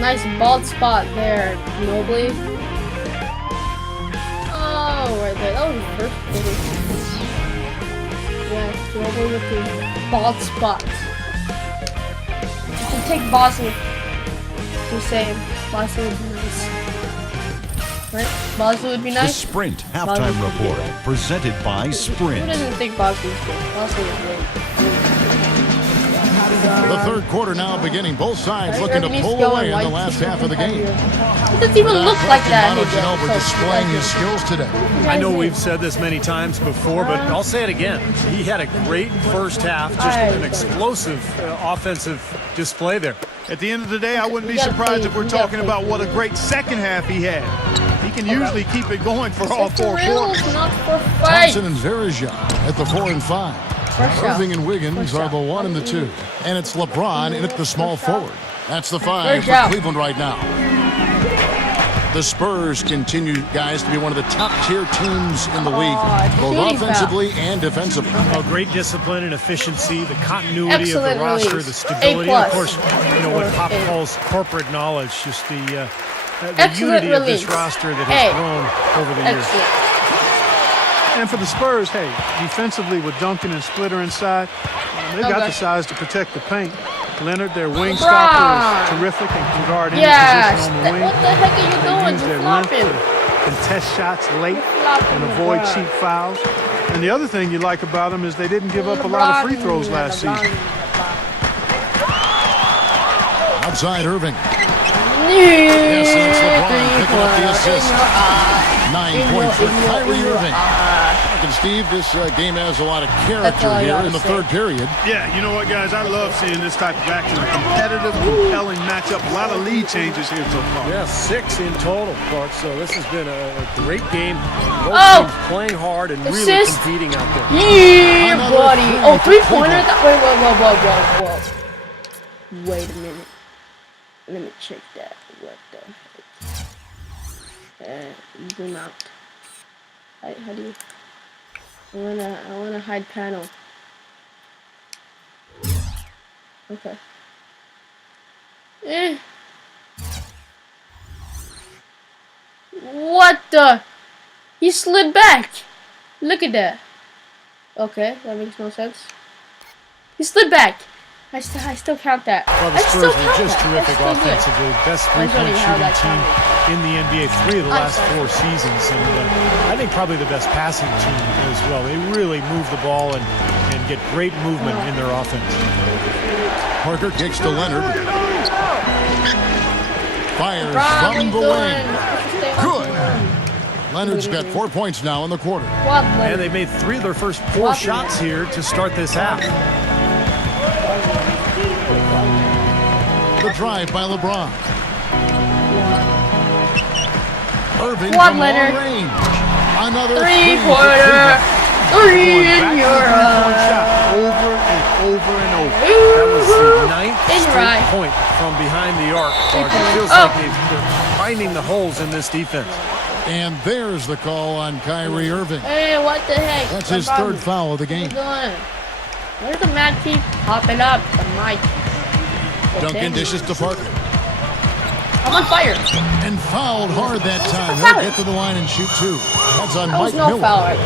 Nice bald spot there, Mobley. Oh, right there. That was the first one. Yeah, Mobley with the bald spot. You should take Bosley. Just saying, Bosley would be nice. Right? Bosley would be nice. The Sprint halftime report presented by Sprint. Who doesn't think Bosley's good? Bosley is great. The third quarter now beginning. Both sides looking to pull away in the last half of the game. It doesn't even look like that. Ginobili displaying his skills today. I know we've said this many times before, but I'll say it again. He had a great first half, just an explosive offensive display there. At the end of the day, I wouldn't be surprised if we're talking about what a great second half he had. He can usually keep it going for all 4 quarters. Not for fight. Thompson and Varejao at the 4 and 5. Irving and Wiggins are the 1 and the 2. And it's LeBron in at the small forward. That's the 5 for Cleveland right now. The Spurs continue, guys, to be one of the top-tier teams in the league, both offensively and defensively. Oh, great discipline and efficiency, the continuity of the roster, the stability, A+. of course, you know what Pop calls corporate knowledge, just the unity of this roster that has grown over the years. And for the Spurs, hey, defensively with Duncan and Splitter inside, they've got the size to protect the paint. Leonard, their wing stopper, is terrific and can guard any position on the wing. What the heck are you doing? Use their You're length flopping. to contest shots late and avoid cheap fouls. And the other thing you like about them is they didn't give up a lot of free throws last season. Outside Irving. Yes, that's LeBron picking up the assist. 9 points for Kyrie Irving. And Steve, this game has a lot of character here in the third period. Yeah, you know what, guys? I love seeing this type of action. A competitive, compelling matchup. A lot of lead changes here so far. Yeah, 6 in total, Clark. So this has been a great game. Both teams playing hard and really competing out there. Yeah, buddy. Oh, 3-pointer. Whoa. Wait a minute. Let me check that. What the heck? Zoom out. How do you? I wanna hide panel. Okay. What the? He slid back. Look at that. Okay, that makes no sense. He slid back. I still count that. Well, the Spurs were just terrific offensively. Best three-point shooting team in the NBA 3 of the last 4 seasons. And I think probably the best passing team as well. They really move the ball and get great movement in their offense. Parker kicks to Leonard. Fires from the wing. Good. Leonard's got 4 points now in the quarter. And they made 3 of their first 4 shots here to start this half. The drive by LeBron. Irving Quad from Leonard. long range. Another 3-pointer. 3 in your eye. Over and over and over. That was the 9th straight point from behind the arc. It feels like they're finding the holes in this defense. And there's the call on Kyrie Irving. Hey, what the heck? That's his third foul of the game. Where's the mad keep popping up? The mic. Duncan dishes to Parker. I'm on fire. And fouled hard that time. He'll get to the line and shoot 2. That's on Mike Miller. Foul right.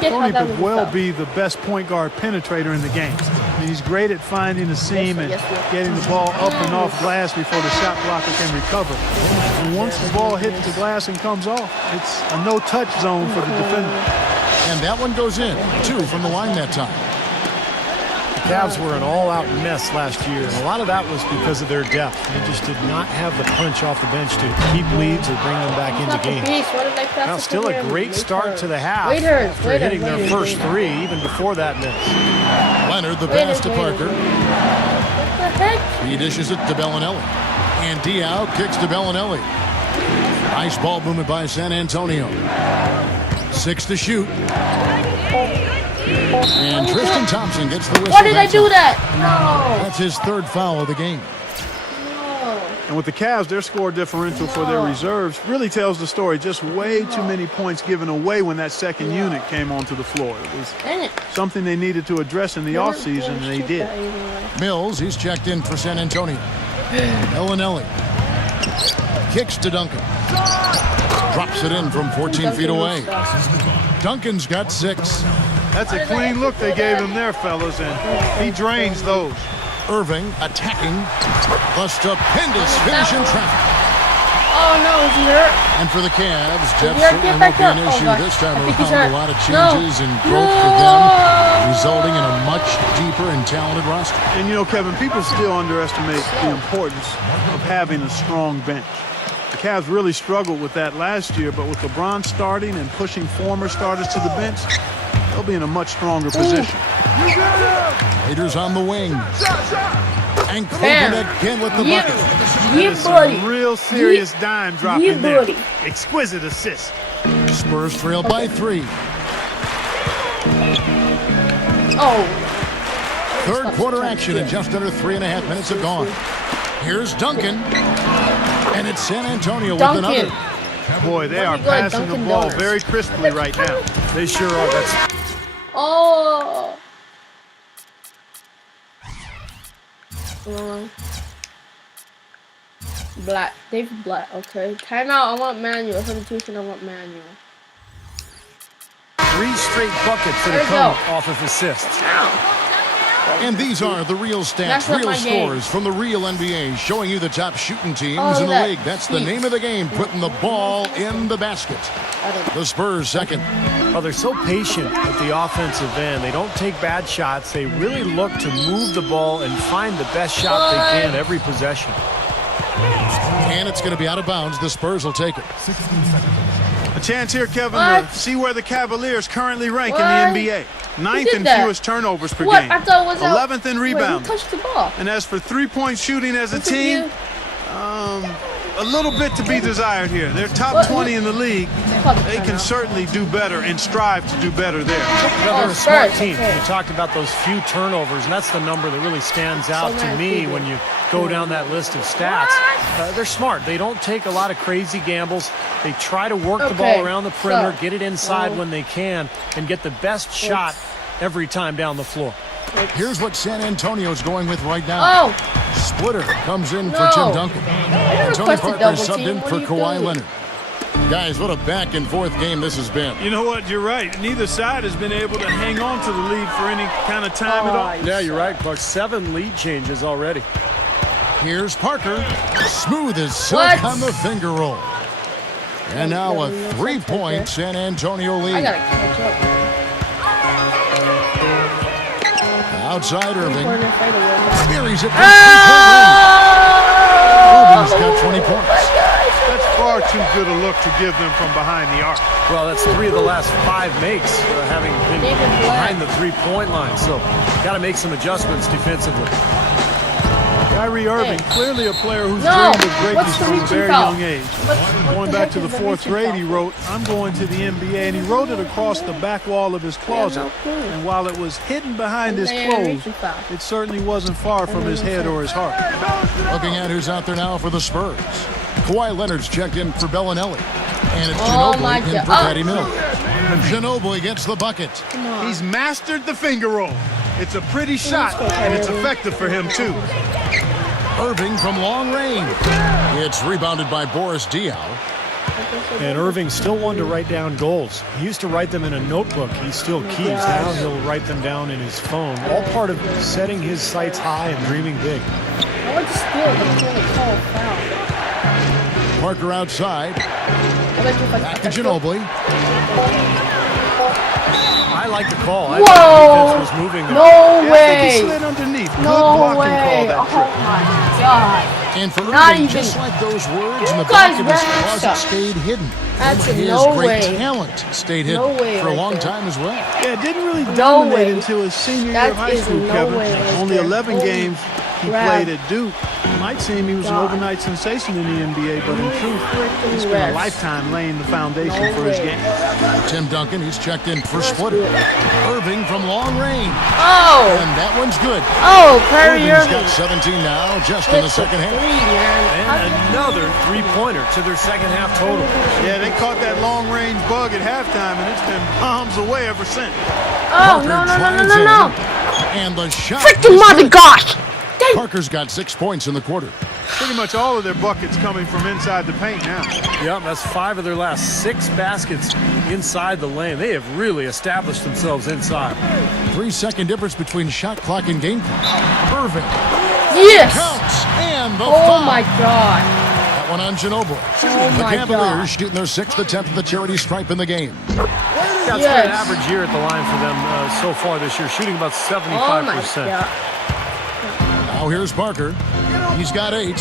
Tony could well be the best point guard penetrator in the game. I mean, he's great at finding the seam and getting the ball up and off glass before the shot blocker can recover. And once the ball hits the glass and comes off, it's a no-touch zone for the defender. And that one goes in. 2 from the line that time. The Cavs were an all-out mess last year, and a lot of that was because of their depth. They just did not have the punch off the bench to keep leads or bring them back into games. Now, still a great start to the half after hitting their first 3, even before that miss. Leonard, the pass to Parker. What the heck? He dishes it to Bellinelli. And Diao kicks to Bellinelli. Nice ball movement by San Antonio. 6 to shoot. And Tristan Thompson gets the whistle. Why did I do that? No. That's his 3rd foul of the game. And with the Cavs, their score differential for their reserves really tells the story. Just way too many points given away when that second unit came onto the floor. It was something they needed to address in the offseason, and they did. Mills, he's checked in for San Antonio. Bellinelli. Kicks to Duncan. Drops it in from 14 feet away. Duncan's got 6. That's a clean look they gave him there, fellas, and he drains those. Irving attacking. The stupendous finish in traffic. Oh no, is he hurt? And for the Cavs, Get depth certainly won't be an up. issue Oh, this time I think he's around. hurt. A lot of changes and growth for them, resulting in a much deeper and talented roster. And you know, Kevin, people still underestimate the importance of having a strong bench. The Cavs really struggled with that last year, but with LeBron starting and pushing former starters to the bench, they'll be in a much stronger position. Raiders on the wing. And Cleveland again with the bucket. Yeah, buddy. Real serious dime drop in there. Buddy. Exquisite assist. Spurs trail by 3. Oh. Third quarter action and just under 3.5 minutes have gone. Here's Duncan. And it's San Antonio with another. Boy, they are passing the ball very crisply right now. They sure are. That's Oh. Black. David Black. Okay. Timeout. I want manual. Substitution. I want manual. 3 straight buckets that have come off of assists. And these are the real stats, real scores from the real NBA, showing you the top shooting teams in the league. That's the name of the game, putting the ball in the basket. The Spurs second. Oh, they're so patient at the offensive end. They don't take bad shots. They really look to move the ball and find the best shot they can every possession. And it's going to be out of bounds. The Spurs will take it. 16 seconds. A chance here, Kevin, to see where the Cavaliers currently rank in the NBA. 9th in fewest turnovers per game. I thought it was 11th in rebounding. Who touched the ball? And as for three-point shooting as a team, a little bit to be desired here. They're top 20 in the league. They can certainly do better and strive to do better there. They're a smart team. You talked about those few turnovers, and that's the number that really stands out to me when you go down that list of stats. They're smart. They don't take a lot of crazy gambles. They try to work the ball around the perimeter, get it inside when they can, and get the best shot every time down the floor. Here's what San Antonio's going with right now. Splitter comes in for Tim Duncan. And Tony Parker subbed in for Kawhi Leonard. Guys, what a back-and-forth game this has been. You know what? You're right. Neither side has been able to hang on to the lead for any kind of time at all. Yeah, you're right, Buck. 7 lead changes already. Here's Parker. Smooth as silk on the finger roll. And now a 3-point San Antonio lead. I gotta catch up. Outside Irving. Carries it. Oh! Irving's got 20 points. That's far too good a look to give them from behind the arc. Well, that's 3 of the last 5 makes having been behind the 3-point line. So, got to make some adjustments defensively. Kyrie Irving, clearly a player who's dreamed of greatness from a very young age. Going back to the 4th grade, he wrote, "I'm going to the NBA," and he wrote it across the back wall of his closet. And while it was hidden behind his clothes, it certainly wasn't far from his head or his heart. Looking at who's out there now for the Spurs. Kawhi Leonard's checked in for Bellinelli. And it's Ginobili in for Patty Mills. Ginobili gets the bucket. He's mastered the finger roll. It's a pretty shot, and it's effective for him, too. Irving from long range. It's rebounded by Boris Diaw. And Irving still wanted to write down goals. He used to write them in a notebook. He still keeps. Now he'll write them down in his phone. All part of setting his sights high and dreaming big. I want to steal, but it's going to call a foul. Parker outside. Back to Ginobili. I like the call. Whoa! I thought the defense was moving there. No way! I think he slid underneath. Good blocking call that Oh my God! And for Not Irving, even. just like those words in the You back guys of his ran closet stuff. stayed hidden. That's His no great way. talent stayed hidden No way for a right long there. time as well. Yeah, it didn't really No dominate way. until his senior year That of high is school, no Kevin. way right Only there. 11 Holy games he crap. played at Duke. It might seem he was an overnight sensation in the NBA, but in truth, he spent a lifetime laying the foundation for his game. Tim Duncan, he's checked in for Splitter. Irving from long range. Oh! And that one's good. Oh, Kyrie Irving's Irving. got 17 now, just in the second half. And another 3-pointer to their second half total. Yeah, they caught that long-range bug at halftime, and it's been bombs away ever since. Oh, no. And the shot. Freaking mother gosh! Parker's got 6 points in the quarter. pretty much all of their buckets coming from inside the paint now. Yep, that's 5 of their last 6 baskets inside the lane. They have really established themselves inside. 3-second difference between shot clock and game clock. Irving. Yes! Counts. And the Oh foul. my God. That one on Ginobili. Oh The my Cavaliers God. shooting their 6th attempt at the charity stripe in the game. That's been an average year at the line for them so far this year, shooting about 75%. Oh my God. Now here's Parker. He's got 8.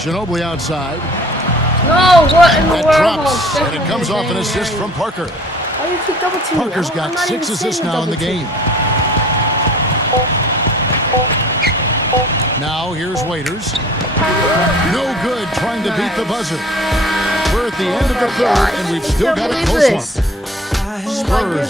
Ginobili outside. No, what in the That world? drops, and it comes off an assist from Parker. Why do you keep double teaming? Parker's got 6 assists now in the game. Now here's Waiters. No good trying to beat the buzzer. We're at the end of the third, and we've still got a close one. Spurs